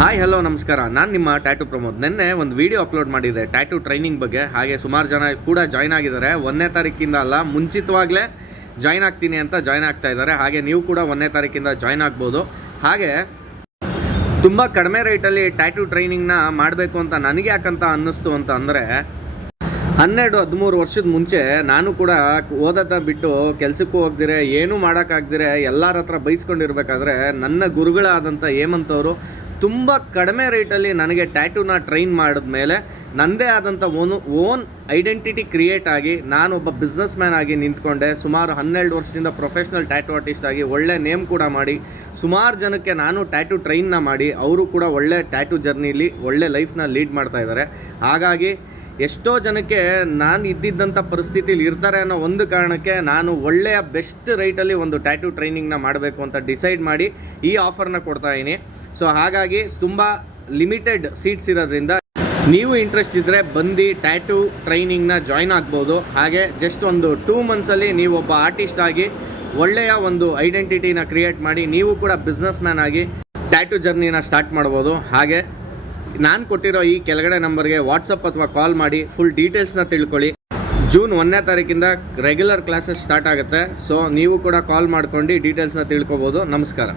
Hi hello ನಮಸ್ಕಾರ. ನಾನು ನಿಮ್ಮ ಟ್ಯಾಟೂ ಪ್ರಮೋದ್. ನಿನ್ನೆ ಒಂದು ವಿಡಿಯೋ ಅಪ್ಲೋಡ್ ಮಾಡಿದೆ ಟ್ಯಾಟೂ ಟ್ರೈನಿಂಗ್ ಬಗ್ಗೆ. ಹಾಗೆ ಸುಮಾರು ಜನ ಕೂಡ ಜಾಯ್ನ್ ಆಗಿದ್ದಾರೆ. 1ನೇ ತಾರೀಕಿಂದ ಅಲ್ಲ, ಮುಂಚಿತವಾಗಲೇ ಜಾಯ್ನ್ ಆಗ್ತೀನಿ ಅಂತ ಜಾಯ್ನ್ ಆಗ್ತಾ ಇದ್ದಾರೆ. ಹಾಗೆ ನೀವು ಕೂಡ 1ನೇ ತಾರೀಕಿಂದ ಜಾಯ್ನ್ ಆಗ್ಬೋದು. ಹಾಗೆ ತುಂಬ ಕಡಿಮೆ ರೇಟಲ್ಲಿ ಟ್ಯಾಟೂ ಟ್ರೈನಿಂಗ್ನ ಮಾಡಬೇಕು ಅಂತ ನನಗೆ ಯಾಕಂತ ಅನ್ನಿಸ್ತು ಅಂತ ಅಂದರೆ, 12-13 ವರ್ಷದ ಮುಂಚೆ ನಾನು ಕೂಡ ಓದೋದನ್ನ ಬಿಟ್ಟು ಕೆಲಸಕ್ಕೂ ಹೋಗ್ದಿರೆ ಏನೂ ಮಾಡೋಕ್ಕಾಗ್ದಿರೆ ಎಲ್ಲರ ಹತ್ರ ಬೈಸ್ಕೊಂಡಿರ್ಬೇಕಾದ್ರೆ ನನ್ನ ಗುರುಗಳಾದಂಥ ಹೇಮಂತ್ ಅವರು ತುಂಬ ಕಡಿಮೆ ರೇಟಲ್ಲಿ ನನಗೆ ಟ್ಯಾಟೂನ ಟ್ರೈನ್ ಮಾಡಿದ್ಮೇಲೆ ನನ್ನದೇ ಆದಂಥ ಓನ್ ಐಡೆಂಟಿಟಿ ಕ್ರಿಯೇಟ್ ಆಗಿ ನಾನೊಬ್ಬ ಬಿಸ್ನೆಸ್ ಮ್ಯಾನ್ ಆಗಿ ನಿಂತ್ಕೊಂಡೆ. ಸುಮಾರು 12 ವರ್ಷದಿಂದ ಪ್ರೊಫೆಷ್ನಲ್ ಟ್ಯಾಟೂ ಆರ್ಟಿಸ್ಟ್ ಆಗಿ ಒಳ್ಳೆ ನೇಮ್ ಕೂಡ ಮಾಡಿ ಸುಮಾರು ಜನಕ್ಕೆ ನಾನು ಟ್ಯಾಟೂ ಟ್ರೈನ್ನ ಮಾಡಿ ಅವರು ಕೂಡ ಒಳ್ಳೆ ಟ್ಯಾಟೂ ಜರ್ನಿಲಿ ಒಳ್ಳೆ ಲೈಫ್ನ ಲೀಡ್ ಮಾಡ್ತಾ ಇದ್ದಾರೆ. ಹಾಗಾಗಿ ಎಷ್ಟೋ ಜನಕ್ಕೆ ನಾನು ಇದ್ದಿದ್ದಂಥ ಪರಿಸ್ಥಿತಿಲಿ ಇರ್ತಾರೆ ಅನ್ನೋ ಒಂದು ಕಾರಣಕ್ಕೆ ನಾನು ಒಳ್ಳೆಯ ಬೆಸ್ಟ್ ರೇಟಲ್ಲಿ ಒಂದು ಟ್ಯಾಟೂ ಟ್ರೈನಿಂಗ್ನ ಮಾಡಬೇಕು ಅಂತ ಡಿಸೈಡ್ ಮಾಡಿ ಈ ಆಫರ್ನ ಕೊಡ್ತಾಯಿದ್ದೀನಿ. ಸೊ ಹಾಗಾಗಿ ತುಂಬ ಲಿಮಿಟೆಡ್ ಸೀಟ್ಸ್ ಇರೋದ್ರಿಂದ ನೀವು ಇಂಟ್ರೆಸ್ಟ್ ಇದ್ದರೆ ಬಂದು ಟ್ಯಾಟೂ ಟ್ರೈನಿಂಗ್ನ ಜಾಯ್ನ್ ಆಗ್ಬೋದು. ಹಾಗೆ ಜಸ್ಟ್ ಒಂದು 2 ಮಂತ್ಸಲ್ಲಿ ನೀವು ಒಬ್ಬ ಆರ್ಟಿಸ್ಟ್ ಆಗಿ ಒಳ್ಳೆಯ ಒಂದು ಐಡೆಂಟಿಟಿನ ಕ್ರಿಯೇಟ್ ಮಾಡಿ ನೀವು ಕೂಡ ಬಿಸ್ನೆಸ್ ಮ್ಯಾನ್ ಆಗಿ ಟ್ಯಾಟೂ ಜರ್ನಿನ ಸ್ಟಾರ್ಟ್ ಮಾಡ್ಬೋದು. ಹಾಗೆ ನಾನು ಕೊಟ್ಟಿರೋ ಈ ಕೆಳಗಡೆ ನಂಬರ್ಗೆ ವಾಟ್ಸಪ್ ಅಥವಾ ಕಾಲ್ ಮಾಡಿ ಫುಲ್ ಡೀಟೇಲ್ಸ್ನ ತಿಳ್ಕೊಳ್ಳಿ. ಜೂನ್ 1ನೇ ತಾರೀಕಿಂದ ರೆಗ್ಯುಲರ್ ಕ್ಲಾಸಸ್ ಸ್ಟಾರ್ಟ್ ಆಗುತ್ತೆ. ಸೊ ನೀವು ಕೂಡ ಕಾಲ್ ಮಾಡ್ಕೊಂಡು ಡೀಟೇಲ್ಸ್ನ ತಿಳ್ಕೊಬೋದು. ನಮಸ್ಕಾರ.